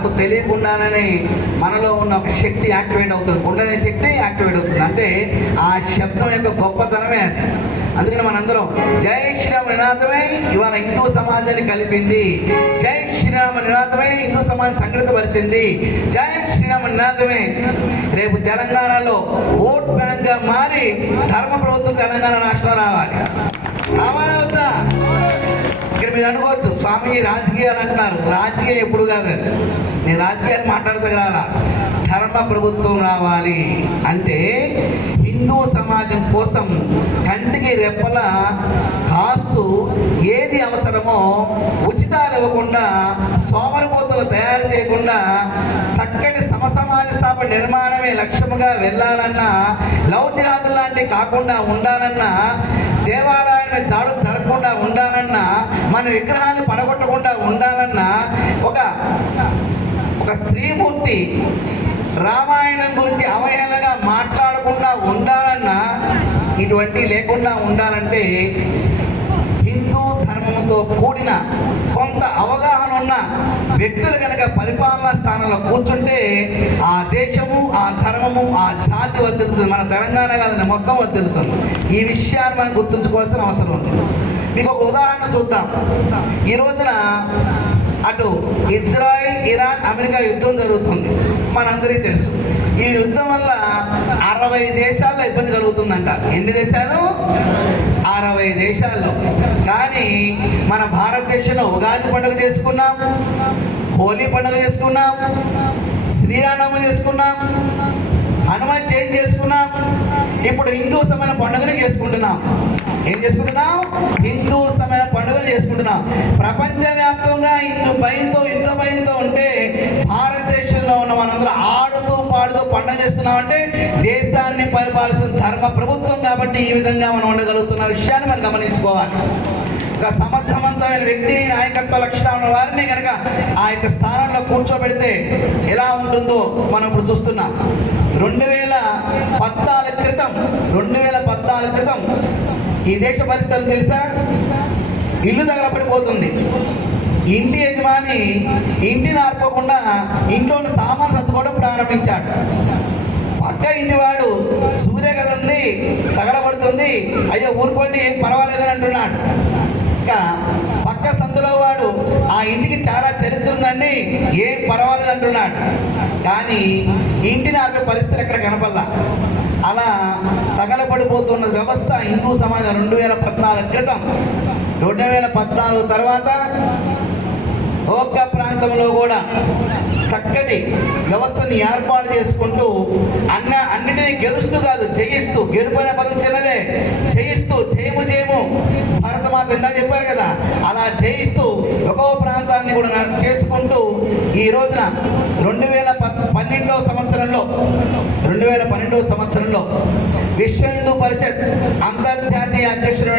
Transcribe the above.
మనకు తెలియకుండానే మనలో ఉన్న ఒక శక్తి యాక్టివేట్ అవుతుంది, కుండలి శక్తి యాక్టివేట్ అవుతుంది. అంటే ఆ శబ్దం యొక్క గొప్పతనమే అది. అందుకని మనందరం జై శ్రీరామ నినాదమే ఇవాళ హిందూ సమాజాన్ని కలిపింది, జై శ్రీరామ నినాదమే హిందూ సమాజం సంఘటితపరిచింది, జై శ్రీరామ నినాదమే రేపు తెలంగాణలో ఓట్ బ్యాంక్ గా మారి ధర్మ ప్రభుత్వం తెలంగాణ రాష్ట్రం రావాలి. రావాలా వద్దా? ఇక్కడ మీరు అనుకోవచ్చు స్వామి రాజకీయాలు అంటున్నారు. రాజకీయం ఎప్పుడు కాదండి, నేను రాజకీయాలు మాట్లాడదగరాలా. ధర్మ ప్రభుత్వం రావాలి అంటే హిందూ సమాజం కోసం కంటికి రెప్పలా కాస్తూ ఏది అవసరమో ఉచితాలు ఇవ్వకుండా, సోమరిపోతులు తయారు చేయకుండా చక్కటి సమసమాజ స్థాపన నిర్మాణమే లక్ష్యముగా వెళ్ళాలన్నా, లవ్ జిహాదులు లాంటివి కాకుండా ఉండాలన్నా, దేవాలయాన్ని దాడులు జరగకుండా ఉండాలన్నా, మన విగ్రహాన్ని పడగొట్టకుండా ఉండాలన్నా, ఒక స్త్రీమూర్తి రామాయణం గురించి అవహేళనగా మాట్లాడకుండా ఉండాలన్నా, ఇటువంటి లేకుండా ఉండాలంటే హిందూ ధర్మంతో కూడిన కొంత అవగాహన ఉన్న వ్యక్తులు కనుక పరిపాలనా స్థానంలో కూర్చుంటే ఆ దేశము, ఆ ధర్మము, ఆ జాతి వర్ధిల్లుతుంది. మన తెలంగాణ కాదని మొత్తం వర్ధిల్లుతుంది. ఈ విషయాన్ని మనం గుర్తుంచుకోవాల్సిన అవసరం ఉంది. మీకు ఒక ఉదాహరణ చూద్దాం. ఈ రోజున అటు ఇజ్రాయిల్, ఇరాన్, అమెరికా యుద్ధం జరుగుతుంది, మనందరికీ తెలుసు. ఈ యుద్ధం వల్ల 60 దేశాల్లో ఇబ్బంది కలుగుతుందంట. ఎన్ని దేశాలు? 60 దేశాల్లో. కానీ మన భారతదేశంలో ఉగాది పండుగ చేసుకున్నాం, హోలీ పండుగ చేసుకున్నాం, శ్రీరామనవమి చేసుకున్నాం, హనుమాన్ జయంతి చేసుకున్నాం. ఇప్పుడు హిందూ సమాన పండుగని చేసుకుంటున్నాం. ఏం చేసుకుంటున్నాం? హిందూ సమాన పండుగను చేసుకుంటున్నాం. ప్రపంచవ్యాప్తంగా యుద్ధ భయంతో ఉంటే భారతదేశంలో ఉన్న మనందరూ ఆడుతూ పాడుతూ పండుగ చేస్తున్నామంటే దేశాన్ని పరిపాలిస్తున్న ధర్మ ప్రభుత్వం కాబట్టి ఈ విధంగా మనం ఉండగలుగుతున్న విషయాన్ని మనం గమనించుకోవాలి. ఒక సమర్థవంతమైన వ్యక్తిని, నాయకత్వ లక్షణాల వారిని కనుక ఆ యొక్క స్థానంలో కూర్చోబెడితే ఎలా ఉంటుందో మనం ఇప్పుడు చూస్తున్నాం. 2014 క్రితం ఈ దేశ పరిస్థితులు తెలుసా? ఇల్లు తగలబడిపోతుంది. ఇంటి యజమాని ఇంటిని ఆర్పకుండా ఇంట్లో సామాను సర్దుకోవడం ప్రారంభించాడు. పక్క ఇంటి వాడు సూర్య కదండి తగలబడుతుంది, అయ్యో ఊరుకోండి ఏం పర్వాలేదని అంటున్నాడు. ఇంకా పక్క సందులో వాడు ఆ ఇంటికి చాలా చరిత్ర ఉందండి, ఏం పర్వాలేదు అంటున్నాడు. కానీ ఇంటిని ఆర్పే పరిస్థితి ఎక్కడ కనపల్లా. అలా తగలబడిపోతున్న వ్యవస్థ హిందూ సమాజం 2014 క్రితం. 2014 తర్వాత ఒక్క ప్రాంతంలో కూడా చక్కటి వ్యవస్థని ఏర్పాటు చేసుకుంటూ అన్నిటినీ గెలుస్తూ కాదు, జయిస్తూ, గెలుపు అనే పదం చిన్నదే, జయిస్తూ, జయము భారతమాత ఇందా చెప్పారు కదా, అలా జయిస్తూ ఒక్కో ప్రాంతాన్ని కూడా చేసుకుంటూ ఈ రోజున 2012వ సంవత్సరంలో విశ్వ హిందూ పరిషత్ అంతర్జాతీయ అధ్యక్షుడు